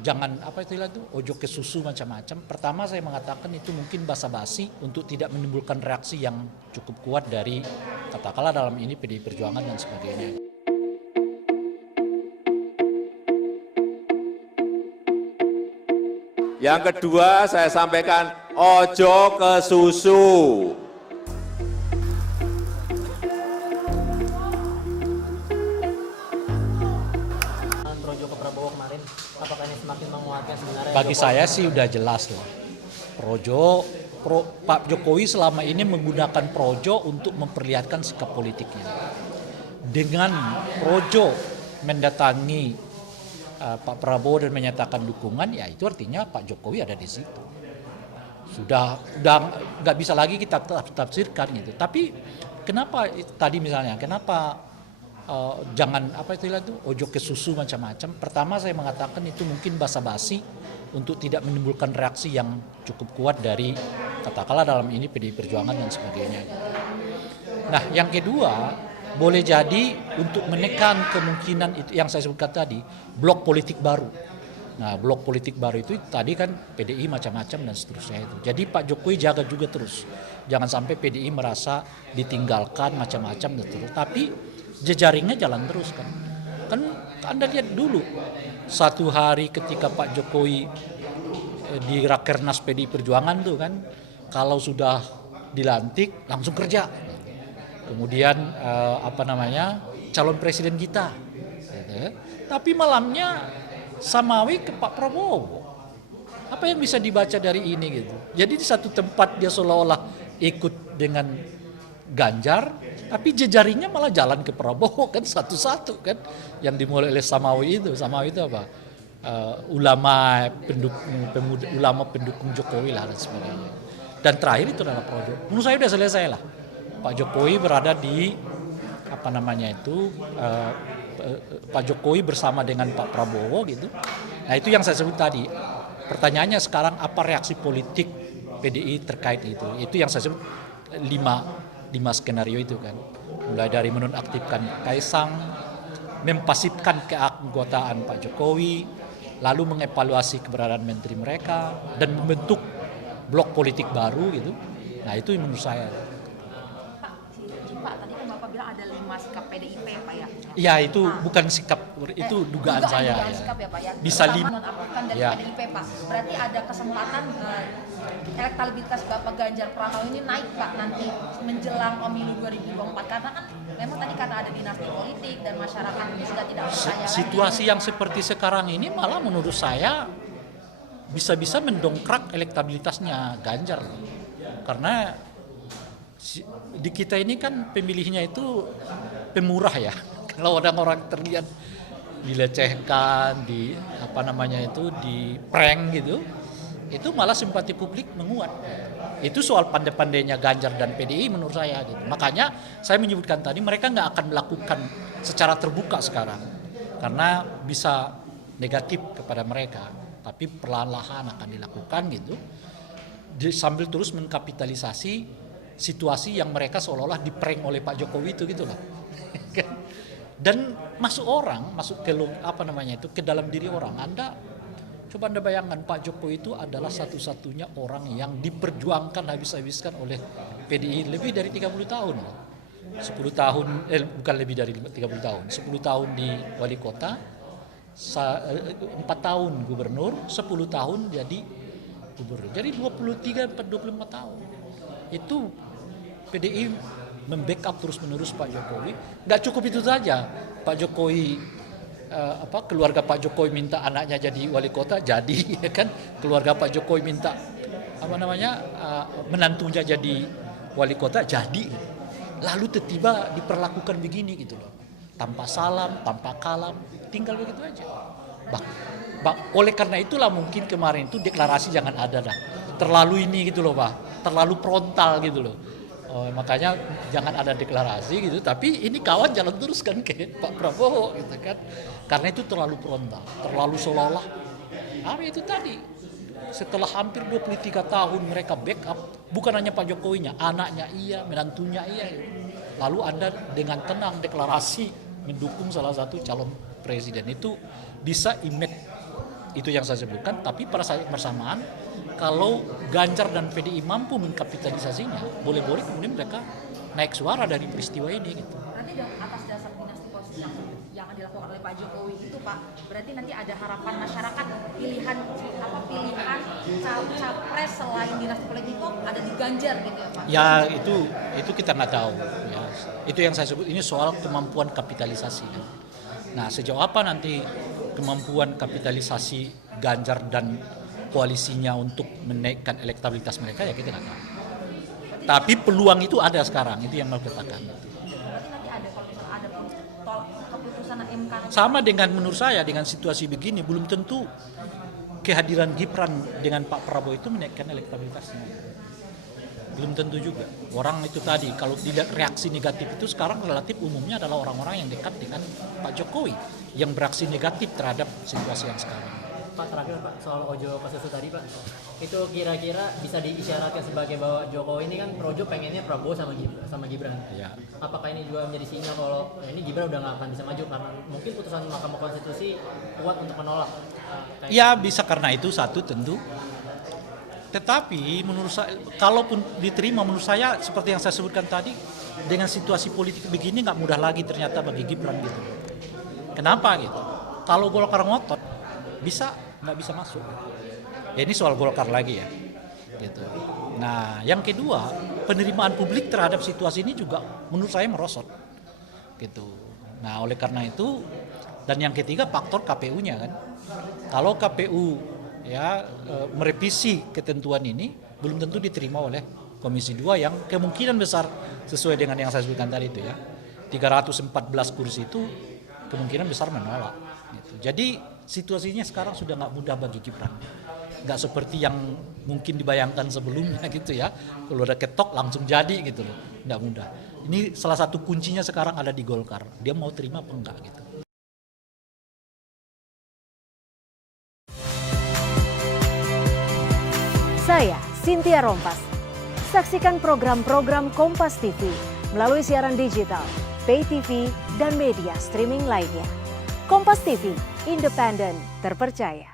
jangan apa istilah itu ojo ke susu macam-macam. Pertama saya mengatakan itu mungkin basa-basi untuk tidak menimbulkan reaksi yang cukup kuat dari katakanlah dalam ini PDI Perjuangan dan sebagainya. Yang kedua saya sampaikan ojo ke susu. Projo ke Prabowo kemarin, apakah ini semakin menguatkan sebenarnya? Bagi saya sih udah jelas lah. Pak Jokowi selama ini menggunakan projo untuk memperlihatkan sikap politiknya. Dengan projo mendatangi Pak Prabowo dan menyatakan dukungan, ya itu artinya Pak Jokowi ada di situ. Sudah nggak bisa lagi kita tafsirkan gitu. Tapi kenapa tadi misalnya, kenapa jangan apa istilah itu ojo ke susu macam-macam. Pertama saya mengatakan itu mungkin basa-basi untuk tidak menimbulkan reaksi yang cukup kuat dari katakanlah dalam ini PDI Perjuangan dan sebagainya. Nah yang kedua boleh jadi untuk menekan kemungkinan itu yang saya sebutkan tadi blok politik baru. Nah blok politik baru itu tadi kan PDI macam-macam dan seterusnya itu. Jadi Pak Jokowi jaga juga terus. Jangan sampai PDI merasa ditinggalkan macam-macam dan seterusnya. Tapi jejaringnya jalan terus kan. Kan Anda lihat dulu satu hari ketika Pak Jokowi di Rakernas PDI Perjuangan tuh kan, kalau sudah dilantik langsung kerja. Kemudian calon presiden kita. Gitu. Tapi malamnya samawi ke Pak Prabowo. Apa yang bisa dibaca dari ini gitu? Jadi di satu tempat dia seolah-olah ikut dengan Ganjar, tapi jejaringnya malah jalan ke Prabowo kan satu-satu kan, yang dimulai oleh Samawi itu apa? Ulama pendukung Jokowi lah dan sebagainya. Dan terakhir itu adalah Projo. Menurut saya udah selesai lah. Pak Jokowi berada di Pak Jokowi bersama dengan Pak Prabowo gitu. Nah itu yang saya sebut tadi. Pertanyaannya sekarang apa reaksi politik PDI terkait itu? Itu yang saya sebut lima skenario itu kan. Mulai dari menonaktifkan Kaisang, mempasifkan keanggotaan Pak Jokowi, lalu mengevaluasi keberadaan menteri mereka dan membentuk blok politik baru gitu. Nah itu menurut saya. Pak, tadi kan Bapak bilang ada 5 sikap PDIP ya Pak ya? Ya itu bukan sikap, itu dugaan saya. Dugaan sikap ya Pak ya? Bisa nonaktifkan dari PDIP Pak. Berarti ada kesempatan elektabilitas Bapak Ganjar Pranowo ini naik Pak nanti menjelang pemilu 2024. Karena kan memang tadi karena ada dinasti politik dan masyarakat ini sudah tidak percaya Situasi lagi. yang seperti sekarang ini malah menurut saya bisa-bisa mendongkrak elektabilitasnya Ganjar. Karena di kita ini kan pemilihnya itu pemurah ya. Kalau orang-orang terlihat dilecehkan, di prank gitu, itu malah simpati publik menguat. Itu soal pandai-pandainya Ganjar dan PDI menurut saya gitu. Makanya saya menyebutkan tadi mereka nggak akan melakukan secara terbuka sekarang karena bisa negatif kepada mereka, tapi perlahan-lahan akan dilakukan gitu, sambil terus mengkapitalisasi situasi yang mereka seolah-olah diprank oleh Pak Jokowi itu gitu lah. Dan masuk ke dalam diri orang. Coba Anda bayangkan Pak Jokowi itu adalah satu-satunya orang yang diperjuangkan habis-habiskan oleh PDI lebih dari 30 tahun. 10 tahun, bukan lebih dari 30 tahun, 10 tahun di wali kota, 4 tahun gubernur, 10 tahun jadi gubernur. Jadi 23-24 tahun. Itu PDI membackup terus-menerus Pak Jokowi. Nggak cukup itu saja. Pak Jokowi, keluarga Pak Jokowi minta anaknya jadi wali kota, jadi ya kan. Keluarga Pak Jokowi minta menantunya jadi wali kota, jadi. Lalu tiba-tiba diperlakukan begini gitu loh. Tanpa salam, tanpa kalam, tinggal begitu aja. Oleh karena itulah mungkin kemarin itu deklarasi jangan ada dah. Terlalu ini gitu loh Pak, terlalu frontal gitu loh. Makanya jangan ada deklarasi gitu, tapi ini kawan jalan terus kan ke Pak Prabowo gitu kan. Karena itu terlalu frontal, terlalu seolah-olah. Itu tadi, setelah hampir 23 tahun mereka backup, bukan hanya Pak Jokowinya, anaknya iya, menantunya iya. Lalu Anda dengan tenang deklarasi mendukung salah satu calon presiden, itu bisa image Itu yang saya sebutkan, tapi pada saat bersamaan kalau Ganjar dan PDI mampu mengkapitalisasinya, boleh-boleh kemudian mereka naik suara dari peristiwa ini gitu. Nanti atas dasar dinasti politik yang dilakukan oleh Pak Jokowi itu Pak, berarti nanti ada harapan masyarakat pilihan capres selain dinasti politik itu ada di Ganjar gitu ya Pak? Ya itu kita nggak tahu. Ya. Itu yang saya sebut ini soal kemampuan kapitalisasi. Kan. Nah sejauh apa nanti kemampuan kapitalisasi Ganjar dan koalisinya untuk menaikkan elektabilitas mereka ya kita nggak tahu. Tapi peluang itu ada sekarang, itu yang mau katakan. Berarti nanti ada kalau misalnya ada keputusan MK nanti. Sama dengan menurut saya dengan situasi begini belum tentu kehadiran Gibran dengan Pak Prabowo itu menaikkan elektabilitasnya. Belum tentu juga. Orang itu tadi kalau dilihat reaksi negatif itu sekarang relatif umumnya adalah orang-orang yang dekat dengan Pak Jokowi yang bereaksi negatif terhadap situasi yang sekarang. Pak terakhir Pak soal Ojo ke Susu tadi Pak, itu kira-kira bisa diisyaratkan sebagai bahwa Jokowi ini kan projo pengennya Prabowo sama Gibran. Ya. Apakah ini juga menjadi sinyal kalau ini Gibran udah nggak akan bisa maju karena mungkin putusan Mahkamah Konstitusi kuat untuk menolak? Ya bisa karena itu satu tentu. Tetapi menurut saya, kalaupun diterima menurut saya seperti yang saya sebutkan tadi, dengan situasi politik begini nggak mudah lagi ternyata bagi Gibran gitu. Kenapa gitu? Kalau Golkar ngotot, nggak bisa masuk. Ya ini soal Golkar lagi ya. Gitu. Nah yang kedua, penerimaan publik terhadap situasi ini juga menurut saya merosot. Gitu. Nah oleh karena itu, dan yang ketiga faktor KPU-nya kan. Kalau KPU ya merevisi ketentuan ini belum tentu diterima oleh Komisi 2 yang kemungkinan besar sesuai dengan yang saya sebutkan tadi itu ya 314 kursi itu kemungkinan besar menolak gitu. Jadi situasinya sekarang sudah nggak mudah bagi Gibran, nggak seperti yang mungkin dibayangkan sebelumnya gitu ya, kalau udah ketok langsung jadi gitu loh, nggak mudah. Ini salah satu kuncinya sekarang ada di Golkar, dia mau terima apa enggak gitu. Saya Cynthia Rompas. Saksikan program-program Kompas TV melalui siaran digital, pay TV, dan media streaming lainnya. Kompas TV, independen, terpercaya.